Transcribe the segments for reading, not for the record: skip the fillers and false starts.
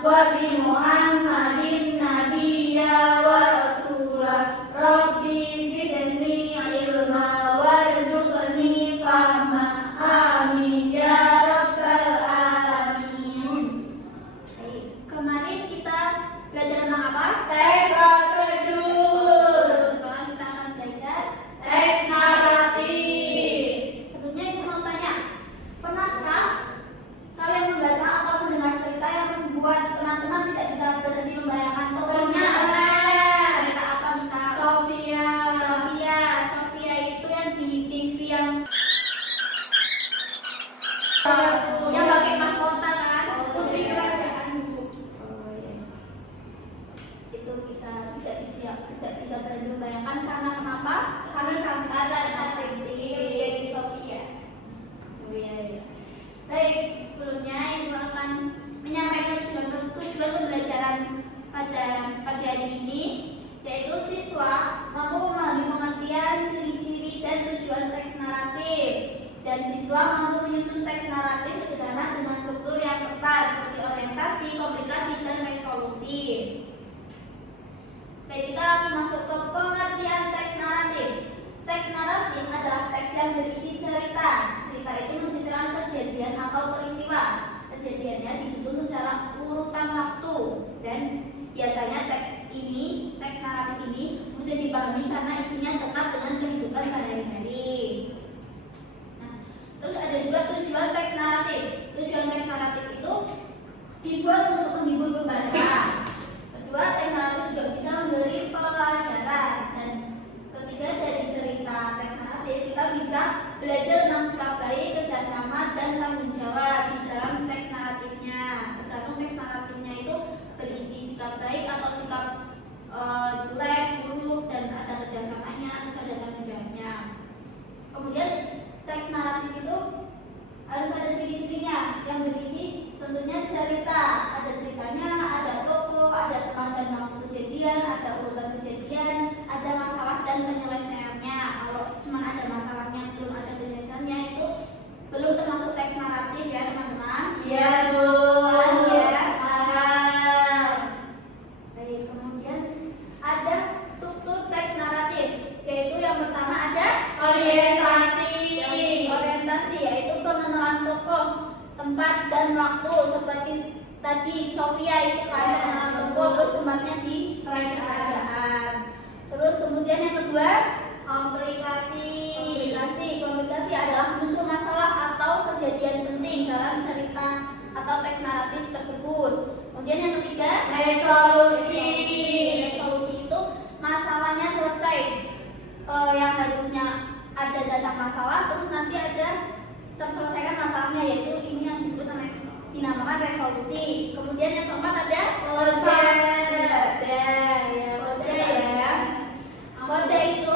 wa bi Muhammadin nabiyya wa rasula. Rabbi zidni ilma warzuqni fahma. Amin ya rabbal alamin. Kemarin kita belajar tentang apa? Teks prosedur. Sekarang kita akan belajar teks naratif. Sebelumnya ibu mau tanya, pernahkah kalian membaca atau mendengar cerita yang membuat teman-teman tidak bisa berhenti membayangkan tokohnya? Cerita apa misal? Sofia itu yang di TV yang pakai mahkota kan? Putri Kerajaan. Itu tidak bisa berhenti membayangkan karena kenapa? Karena cantik jadi Sofia. Oh iya. Baik, sebelumnya ibu akan menyampaikan tujuan pembelajaran pada pagi hari ini, yaitu siswa mampu memahami pengertian, ciri-ciri dan tujuan teks naratif, dan siswa mampu menyusun teks naratif sederhana dengan struktur yang ketat seperti orientasi, komplikasi, dan resolusi. Baik, kita langsung masuk ke pengertian teks naratif. Teks naratif adalah teks yang berisi cerita. Cerita itu menceritakan kejadian atau peristiwa. Kejadiannya disusun secara urutan waktu, dan biasanya teks naratif ini mudah dipahami karena isinya dekat dengan kehidupan sehari-hari. Nah, terus ada juga tujuan teks naratif. Tujuan teks naratif itu dibuat untuk menghibur pembaca. Kedua, teks naratif juga bisa memberi pelajaran. Dan ketiga, dari cerita teks naratif kita bisa belajar tentang sikap baik, kerjasama, dan tanggung jawab di dalam teks naratifnya. Tergantung teks naratifnya itu berisi sikap baik atau sikap jelek, buruk, dan ada kerjasamanya, terus ada tanggung jawabnya. Kemudian teks naratif itu harus ada ciri-cirinya yang berisi tentunya cerita. Ada ceritanya, ada tokoh, ada tempat dan waktu kejadian, ada urutan kejadian, ada masalah dan penyelesaiannya. Kalau cuma ada masalahnya belum ada penyelesaiannya, itu belum termasuk teks naratif ya teman-teman. Iya Bu. Ya. Paham. Baik, kemudian ada struktur teks naratif, yaitu yang pertama ada orientasi. Orientasi yaitu pengenalan tokoh, tempat dan waktu, seperti tadi Sofia itu kan pengenalan tokoh, terus tempatnya di kerajaan. Terus kemudian yang kedua komplikasi. Komplikasi adalah muncul masalah atau kejadian penting dalam cerita atau teks naratif tersebut. Kemudian yang ketiga resolusi. Resolusi itu masalahnya selesai. Yang harusnya ada datang masalah, terus nanti ada terselesaikan masalahnya, yaitu ini yang disebut dinamakan resolusi. Kemudian yang keempat ada kode. Kode itu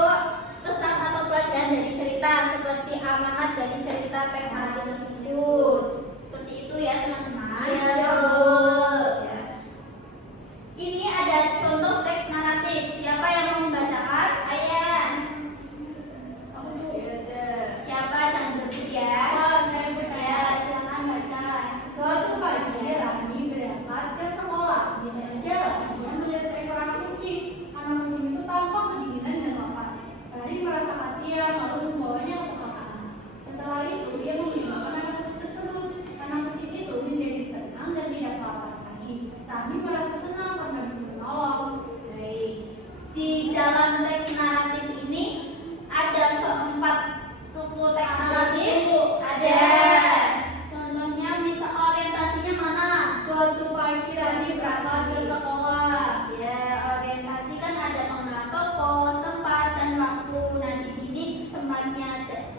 pesan atau pelajaran dari cerita, seperti amanat dari cerita teks naratif tersebut. Seperti itu ya teman-teman. Ya. Ini ada contoh teks naratif. Siapa yang mau membacakan? Ayan. Siapa? Jangan berebut ya. Saya silakan baca. Suatu pagi Rani berangkat ke sekolah. Di jalan dia melihat seekor anak kucing. Anak kucing itu tampak kedinginan dan lapar. Rani merasa kasihan lalu membawanya ke tempat aman. Setelah itu dia memberi makan anak kucing tersebut. Anak kucing itu menjadi tenang dan tidak lapar lagi. Rani merasa senang karena bisa menolong. Baik. Di dalam teks naratif ini ada keempat struktur teks naratif. Ada. Contohnya bisa orientasinya mana? Suatu pagi Rani berangkat ke sekolah. Ya, orientasi kan ada pengenalan tokoh, tempat, dan waktu. Nah, di sini tempatnya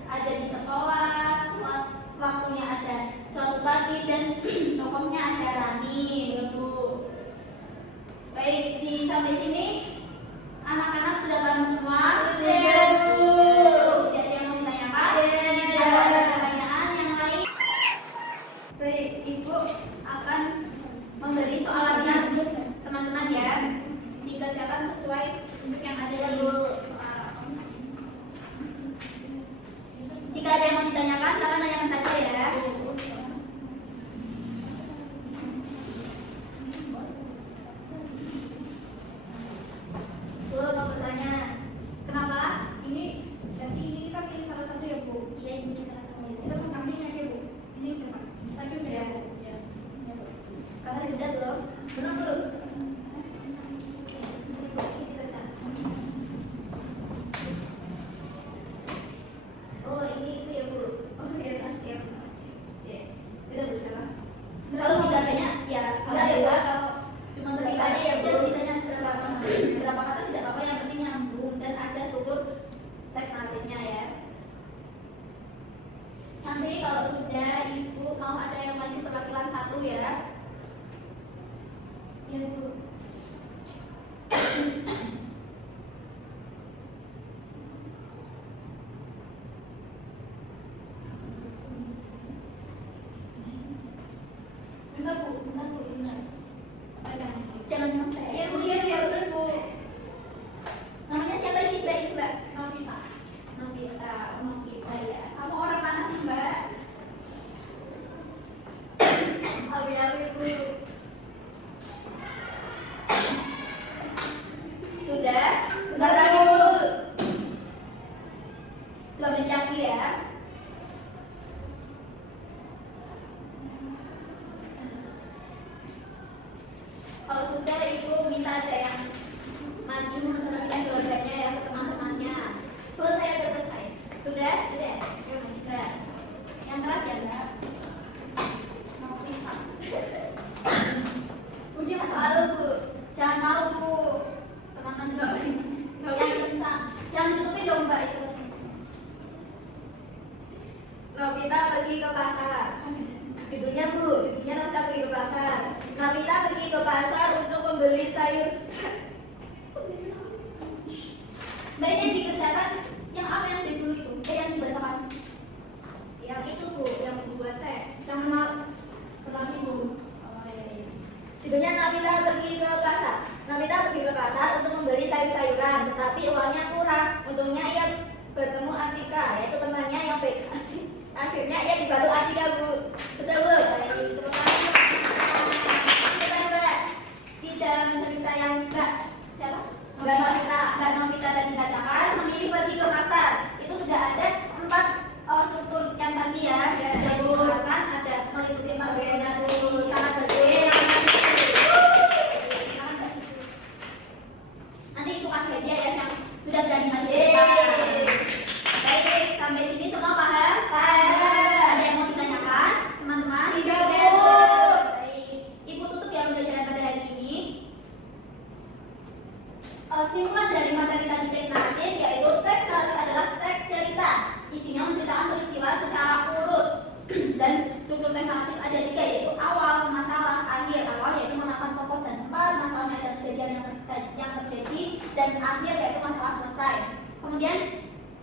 ada di sekolah, waktunya ada suatu pagi, dan tokohnya ada Rani. Baik, sampai sini anak-anak sudah paham semua? Sudah Bu. Tidak ada yang mau ditanyakan? Ada pertanyaan yang lain? Baik, Ibu akan memberi soal latihan untuk teman-teman ya. Dikerjakan sesuai untuk yang ada di soal. Jika ada yang mau ditanyakan, silakan tanyakan saja ya. Bapak sudah belum? Belum, belum. Oh ini itu ya Bu. Oh iya, pasti ya. Ya. Tidak bisa. Kalau bisa banyak ya Ada ya, Mbak. kalau cuma sebisanya ya udah sebisanya berapa kata tidak apa-apa, yang penting nyambung dan ada struktur teks naratifnya ya. Nanti kalau sudah Ibu mau ada yang maju perwakilan satu ya. Ya Bu. Bentar Bu, bentar. Jangan sampai. Iya Bu, iya betul Bu. Namanya siapa sih Mbak itu Mbak? Novita. Novita ya. Kamu orang mana sih Mbak? Abi Bu. Sudah? Bentar lagi Bu. 2 menit lagi ya. Kalau sudah Ibu minta ada yang maju mempresentasikan jawabannya ya ke teman-temannya. Bu, saya sudah selesai. Sudah? Sudah? Ya, Mbak. Yang keras ya Mbak. Bu jangan Malu Bu. Jangan malu. Teman-teman yang tentang. Jangan ditutupin dong Mbak itu. Novita pergi ke pasar. Judulnya Bu, judulnya Novita pergi ke pasar. Novita pergi ke pasar untuk membeli sayur. Mbak ini yang dikerjakan yang apa yang dari dulu itu? Yang dibacakan. Yang itu Bu, yang membuat teks. Jangan malu. Lagi Bu. Oh, iya. Judulnya Novita pergi ke pasar. Novita pergi ke pasar untuk membeli sayur-sayuran, tetapi uangnya kurang. Untungnya ia bertemu Atika, yaitu temannya yang baik hati. Akhirnya ia dibantu Atika Bu. Betul Bu. Baik, terima kasih. Kita Mbak di dalam cerita yang Mbak siapa? Mbak Novita tadi bacakan memilih pergi ke pasar. Itu sudah ada 4 struktur yang tadi ya. Ada menggunakan, ada meliputi bagian dari sangat bagus. Nanti itu kasih hadiah ya yang sudah berani masuk ke pasar. Baik, sampai sini semua paham? Paham. Ada yang mau ditanyakan, teman-teman? Tidak, Bu. Baik, Ibu tutup ya pembelajaran pada hari ini. Simpulan dari materi tadi teks naratif yaitu teks naratif adalah teks cerita. Isinya menceritakan peristiwa secara urut. Dan struktur teks naratif ada 3 yaitu awal, masalah, akhir. Awal yaitu mengenalkan tokoh dan tempat, masalah ada kejadian yang terjadi, dan akhir yaitu masalah selesai. Kemudian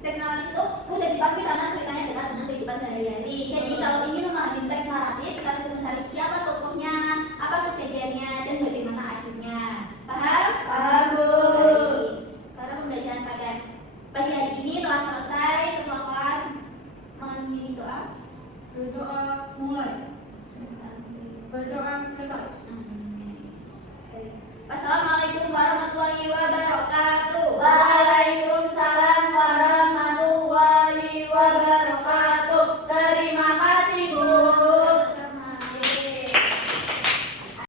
teks naratif itu mudah dipahami karena ceritanya dekat dengan kehidupan sehari-hari. Jadi kalau ingin memahami teks naratif, kita harus mencari siapa tokohnya, apa kejadiannya, dan bagaimana akhirnya. Paham? Paham, Bu. Baik. Sekarang pembelajaran pada pagi hari ini telah selesai. Ketua kelas memimpin doa. Berdoa mulai. Berdoa selesai. Baik. Wassalamualaikum warahmatullahi wabarakatuh.